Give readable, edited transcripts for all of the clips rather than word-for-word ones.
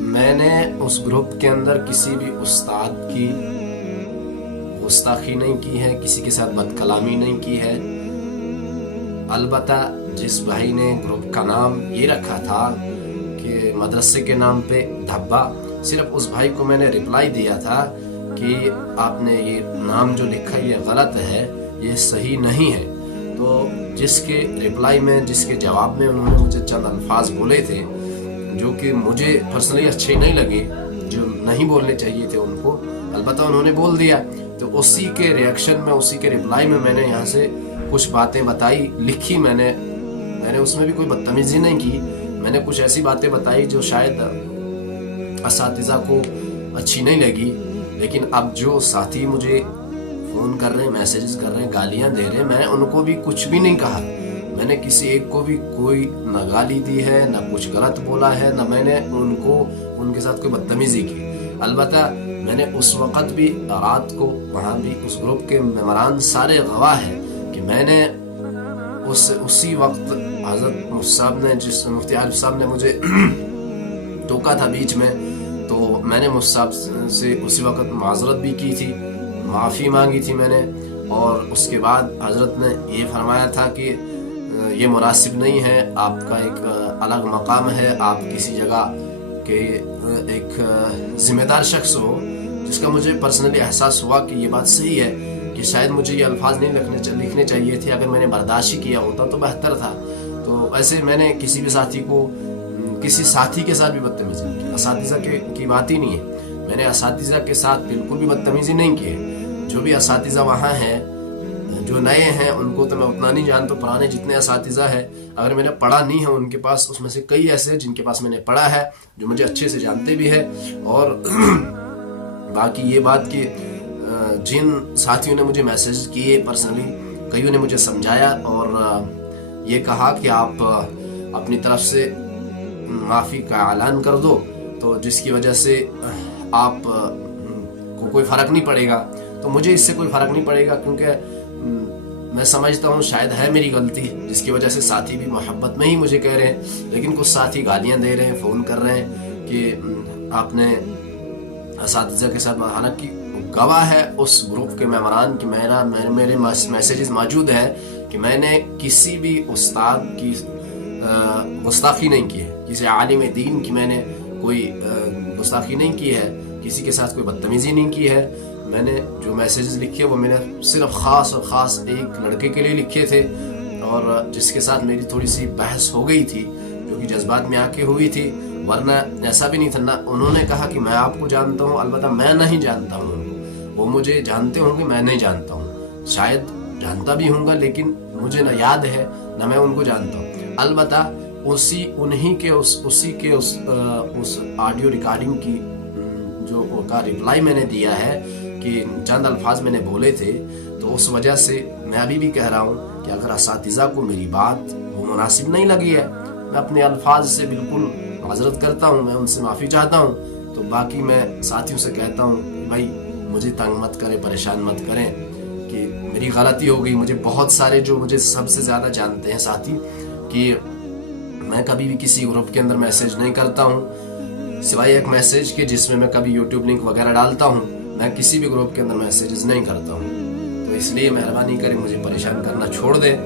میں نے اس گروپ کے اندر کسی بھی استاد کی گستاخی نہیں کی ہے، کسی کے ساتھ بد کلامی نہیں کی ہے۔ البتہ جس بھائی نے گروپ کا نام یہ رکھا تھا کہ مدرسے کے نام پہ دھبا، صرف اس بھائی کو میں نے رپلائی دیا تھا کہ آپ نے یہ نام جو لکھا یہ غلط ہے، یہ صحیح نہیں ہے۔ تو جس کے رپلائی میں، جس کے جواب میں انہوں نے مجھے چند الفاظ بولے تھے جو کہ مجھے پرسنلی اچھے نہیں لگے، جو نہیں بولنے چاہیے تھے ان کو، البتہ انہوں نے بول دیا۔ تو اسی کے ریئیکشن میں، اسی کے رپلائی میں نے یہاں سے کچھ باتیں بتائی، لکھی میں نے اس میں بھی کوئی بدتمیزی نہیں کی۔ میں نے کچھ ایسی باتیں بتائی جو شاید اساتذہ کو اچھی نہیں لگی، لیکن اب جو ساتھی مجھے فون کر رہے ہیں، میسیجز کر رہے ہیں، گالیاں دے رہے ہیں، میں ان کو بھی کچھ بھی نہیں کہا۔ میں نے کسی ایک کو بھی کوئی نہ گالی دی ہے، نہ کچھ غلط بولا ہے، نہ میں نے ان کے ساتھ کوئی بدتمیزی کی۔ البتہ میں نے اس وقت بھی، رات کو وہاں بھی اس گروپ کے ممبران سارے گواہ ہیں کہ میں نے اسی وقت حضرت مفتی صاحب نے، جس مفتی عارف صاحب نے مجھے ٹوکا تھا بیچ میں، تو میں نے مفتی صاحب سے اسی وقت معذرت بھی کی تھی، معافی مانگی تھی میں نے، اور اس کے بعد حضرت نے یہ فرمایا تھا کہ یہ مناسب نہیں ہے، آپ کا ایک الگ مقام ہے، آپ کسی جگہ کے ایک ذمہ دار شخص ہو، جس کا مجھے پرسنلی احساس ہوا کہ یہ بات صحیح ہے کہ شاید مجھے یہ الفاظ نہیں لکھنے چاہیے تھے، اگر میں نے برداشت ہی کیا ہوتا تو بہتر تھا۔ تو ایسے میں نے کسی بھی ساتھی کو، کسی ساتھی کے ساتھ بھی بدتمیزی نہیں کی۔ اساتذہ کی بات ہی نہیں ہے، میں نے اساتذہ کے ساتھ بالکل بھی بدتمیزی نہیں کی ہے۔ جو بھی اساتذہ وہاں ہیں، جو نئے ہیں، ان کو تو میں اتنا نہیں جانتا، پرانے جتنے اساتذہ ہیں اگر میں نے پڑھا نہیں ہے ان کے پاس، اس میں سے کئی ایسے ہیں جن کے پاس میں نے پڑھا ہے، جو مجھے اچھے سے جانتے بھی ہیں۔ اور باقی یہ بات کہ جن ساتھیوں نے مجھے میسیج کیے پرسنلی، کئیوں نے مجھے سمجھایا اور یہ کہا کہ آپ اپنی طرف سے معافی کا اعلان کر دو، تو جس کی وجہ سے آپ کو کوئی فرق نہیں پڑے گا۔ تو مجھے اس سے کوئی فرق نہیں پڑے گا، کیونکہ میں سمجھتا ہوں شاید ہے میری غلطی، جس کی وجہ سے ساتھی بھی محبت میں ہی مجھے کہہ رہے ہیں، لیکن کچھ ساتھی گالیاں دے رہے ہیں، فون کر رہے ہیں کہ آپ نے اساتذہ کے ساتھ، حالانکہ گواہ ہے اس گروپ کے ممبران کی، میرے میسیجز موجود ہیں کہ میں نے کسی بھی استاد کی گستاخی نہیں کی ہے، کسی عالم دین کی میں نے کوئی گستاخی نہیں کی ہے، کسی کے ساتھ کوئی بدتمیزی نہیں کی ہے۔ میں نے جو میسیجز لکھے وہ میں نے صرف خاص اور خاص ایک لڑکے کے لیے لکھے تھے، اور جس کے ساتھ میری تھوڑی سی بحث ہو گئی تھی، جو کہ جذبات میں آ کے ہوئی تھی، ورنہ ایسا بھی نہیں تھا۔ نہ انہوں نے کہا کہ میں آپ کو جانتا ہوں، البتہ میں نہیں جانتا ہوں، وہ مجھے جانتے ہوں گے، میں نہیں جانتا ہوں، شاید جانتا بھی ہوں گا لیکن مجھے نہ یاد ہے نہ میں ان کو جانتا ہوں۔ البتہ انہی کے اس آڈیو ریکارڈنگ کی جو کا رپلائی میں نے دیا ہے کہ چند الفاظ میں نے بولے تھے، تو اس وجہ سے میں ابھی بھی کہہ رہا ہوں کہ اگر اساتذہ کو میری بات وہ مناسب نہیں لگی ہے، میں اپنے الفاظ سے بالکل معذرت کرتا ہوں، میں ان سے معافی چاہتا ہوں۔ تو باقی میں ساتھیوں سے کہتا ہوں کہ بھائی مجھے تنگ مت کریں، پریشان مت کریں، کہ میری غلطی ہو گئی۔ مجھے بہت سارے جو مجھے سب سے زیادہ جانتے ہیں ساتھی کہ میں کبھی بھی کسی گروپ کے اندر میسیج نہیں کرتا ہوں، سوائے ایک میسیج کے جس میں کبھی یوٹیوب لنک وغیرہ ڈالتا ہوں، میں کسی بھی گروپ کے اندر میسیجز نہیں کرتا ہوں۔ تو اس لیے مہربانی کریں مجھے پریشان کرنا چھوڑ دیں۔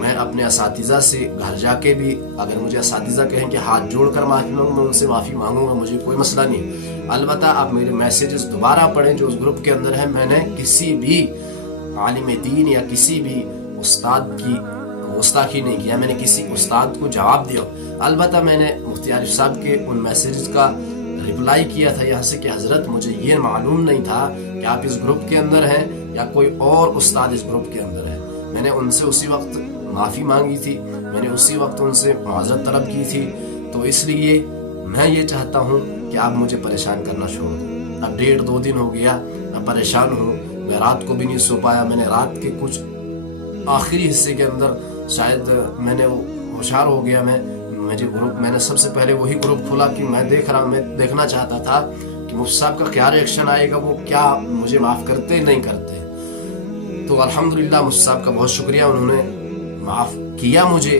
میں اپنے اساتذہ سے گھر جا کے بھی، اگر مجھے اساتذہ کہیں کہ ہاتھ جوڑ کر معافی مانگوں، میں ان سے معافی مانگوں گا، مجھے کوئی مسئلہ نہیں۔ البتہ آپ میرے میسیجز دوبارہ پڑھیں جو اس گروپ کے اندر ہیں، میں نے کسی بھی عالم دین یا کسی بھی استاد کی گستاخی نہیں کیا، میں نے کسی استاد کو جواب دیا۔ البتہ میں نے مفتی عارف صاحب کے ان میسیجز کا رپلائی کیا تھا یہاں سے کہ حضرت مجھے یہ معلوم نہیں تھا کہ آپ اس گروپ کے اندر ہیں یا کوئی اور استاد اس گروپ کے اندر ہے۔ میں نے ان سے اسی وقت معافی مانگی تھی، میں نے اسی وقت ان سے معذرت طلب کی تھی۔ تو اس لیے میں یہ چاہتا ہوں کہ آپ مجھے پریشان کرنا چھوڑ دیں۔ اب 1.5-2 دن ہو گیا، میں پریشان ہوں، میں رات کو بھی نہیں سو پایا۔ میں نے رات کے کچھ آخری حصے کے اندر شاید میں نے ہوشیار ہو گیا، میں نے سب سے پہلے وہی گروپ کھولا کہ میں دیکھنا چاہتا تھا کہ مفتی صاحب کا کیا ریئیکشن آئے گا، وہ کیا مجھے معاف کرتے نہیں کرتے۔ تو الحمدللہ مفتی صاحب کا بہت شکریہ، انہوں نے معاف کیا مجھے،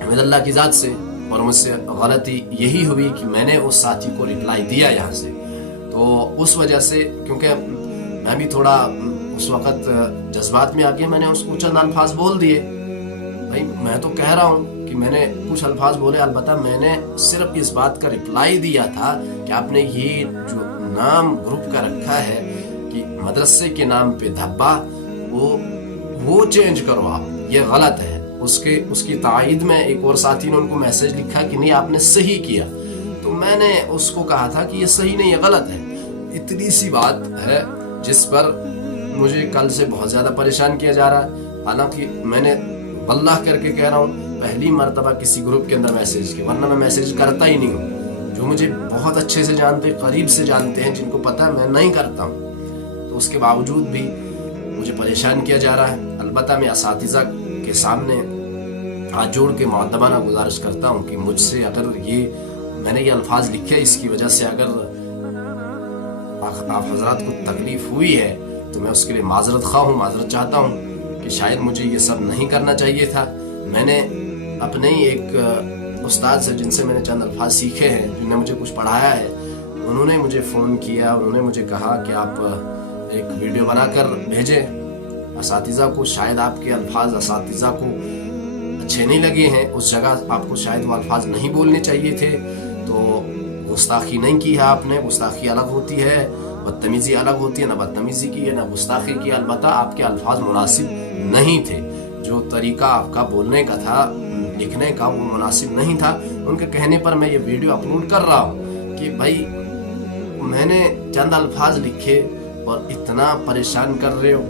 حمد اللہ کی ذات سے۔ اور مجھ سے غلطی یہی ہوئی کہ میں نے اس ساتھی کو رپلائی دیا یہاں سے، تو اس وجہ سے کیونکہ میں بھی تھوڑا اس وقت جذبات میں آ کے میں نے اس کو چند الفاظ بول دیے. بھائی میں تو کہہ رہا ہوں کہ میں نے کچھ الفاظ بولے، البتہ میں نے صرف اس بات کا رپلائی دیا تھا کہ آپ نے یہ جو نام گروپ کا رکھا ہے کہ مدرسے کے نام پہ دھبا، وہ چینج کرو، آپ یہ غلط ہے. اس کی تائید میں ایک اور ساتھی نے ان کو میسج لکھا کہ نہیں آپ نے صحیح کیا، تو میں نے اس کو کہا تھا کہ یہ صحیح نہیں، یہ غلط ہے. اتنی سی بات ہے جس پر مجھے کل سے بہت زیادہ پریشان کیا جا رہا ہے. حالانکہ میں نے واللہ کر کے کہہ رہا ہوں پہلی مرتبہ کسی گروپ کے اندر میسج کیا، ورنہ میں میسج کرتا ہی نہیں ہوں. جو مجھے بہت اچھے سے جانتے، قریب سے جانتے ہیں، جن کو پتہ ہے میں نہیں کرتا ہوں، تو اس کے باوجود بھی مجھے پریشان کیا جا رہا ہے. البتہ میں اساتذہ کے سامنے ہاتھ جوڑ کے مؤدبانہ گزارش کرتا ہوں کہ مجھ سے اگر میں نے یہ الفاظ لکھے، اس کی وجہ سے اگر آپ حضرات کو تکلیف ہوئی ہے تو میں اس کے لیے معذرت خواہ ہوں، معذرت چاہتا ہوں کہ شاید مجھے یہ سب نہیں کرنا چاہیے تھا. میں نے اپنے ہی ایک استاد سے جن سے میں نے چند الفاظ سیکھے ہیں، جنہوں نے مجھے کچھ پڑھایا ہے، انہوں نے مجھے فون کیا، انہوں نے مجھے کہا کہ آپ ایک ویڈیو بنا کر بھیجیں اساتذہ کو. شاید آپ کے الفاظ اساتذہ کو اچھے نہیں لگے ہیں، اس جگہ آپ کو شاید وہ الفاظ نہیں بولنے چاہیے تھے، تو گستاخی نہیں کی ہے آپ نے. گستاخی الگ ہوتی ہے، بدتمیزی الگ ہوتی ہے. نہ بدتمیزی کی ہے نہ گستاخی کی، البتہ آپ کے الفاظ مناسب نہیں تھے. جو طریقہ آپ کا بولنے کا تھا، لکھنے کا، وہ مناسب نہیں تھا. ان کے کہنے پر میں یہ ویڈیو اپلوڈ کر رہا ہوں کہ بھائی میں نے چند الفاظ لکھے اور اتنا پریشان کر رہے ہو.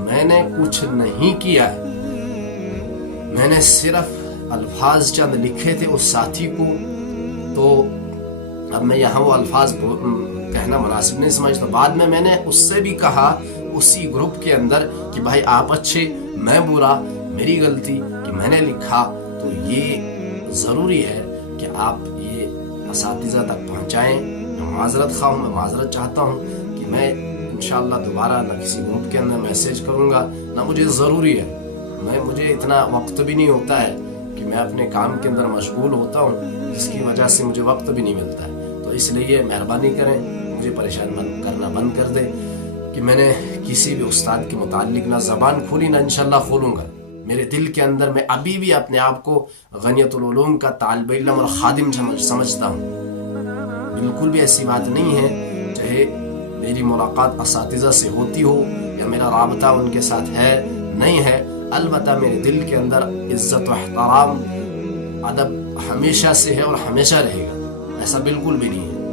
میں نے کچھ نہیں کیا ہے، میں نے صرف الفاظ چند لکھے تھے اس ساتھی کو. تو اب میں یہاں وہ الفاظ کہنا مناسب نہیں سمجھتا. بعد میں نے اس سے بھی کہا اسی گروپ کے اندر کہ بھائی آپ اچھے، میں برا، میری غلطی کہ میں نے لکھا. تو یہ ضروری ہے کہ آپ یہ اساتذہ تک پہنچائیں. میں معذرت خواہ ہوں، میں معذرت چاہتا ہوں کہ میں انشاءاللہ دوبارہ نہ کسی گروپ کے اندر میسیج کروں گا، نہ مجھے ضروری ہے. مجھے اتنا وقت بھی نہیں ہوتا ہے کہ میں اپنے کام کے اندر مشغول ہوتا ہوں، جس کی وجہ سے مجھے وقت بھی نہیں ملتا ہے. تو اس لیے مہربانی کریں، مجھے پریشان کرنا بند کر دیں کہ میں نے کسی بھی استاد کے متعلق نہ زبان کھولی، نہ انشاءاللہ کھولوں گا. میرے دل کے اندر میں ابھی بھی اپنے آپ کو غنیت العلوم کا طالب علم اور خادم سمجھتا ہوں. بالکل بھی ایسی بات نہیں ہے، چاہے میری ملاقات اساتذہ سے ہوتی ہو یا میرا رابطہ ان کے ساتھ ہے نہیں ہے، البتہ میرے دل کے اندر عزت و احترام، ادب ہمیشہ سے ہے اور ہمیشہ رہے گا. ایسا بالکل بھی نہیں ہے.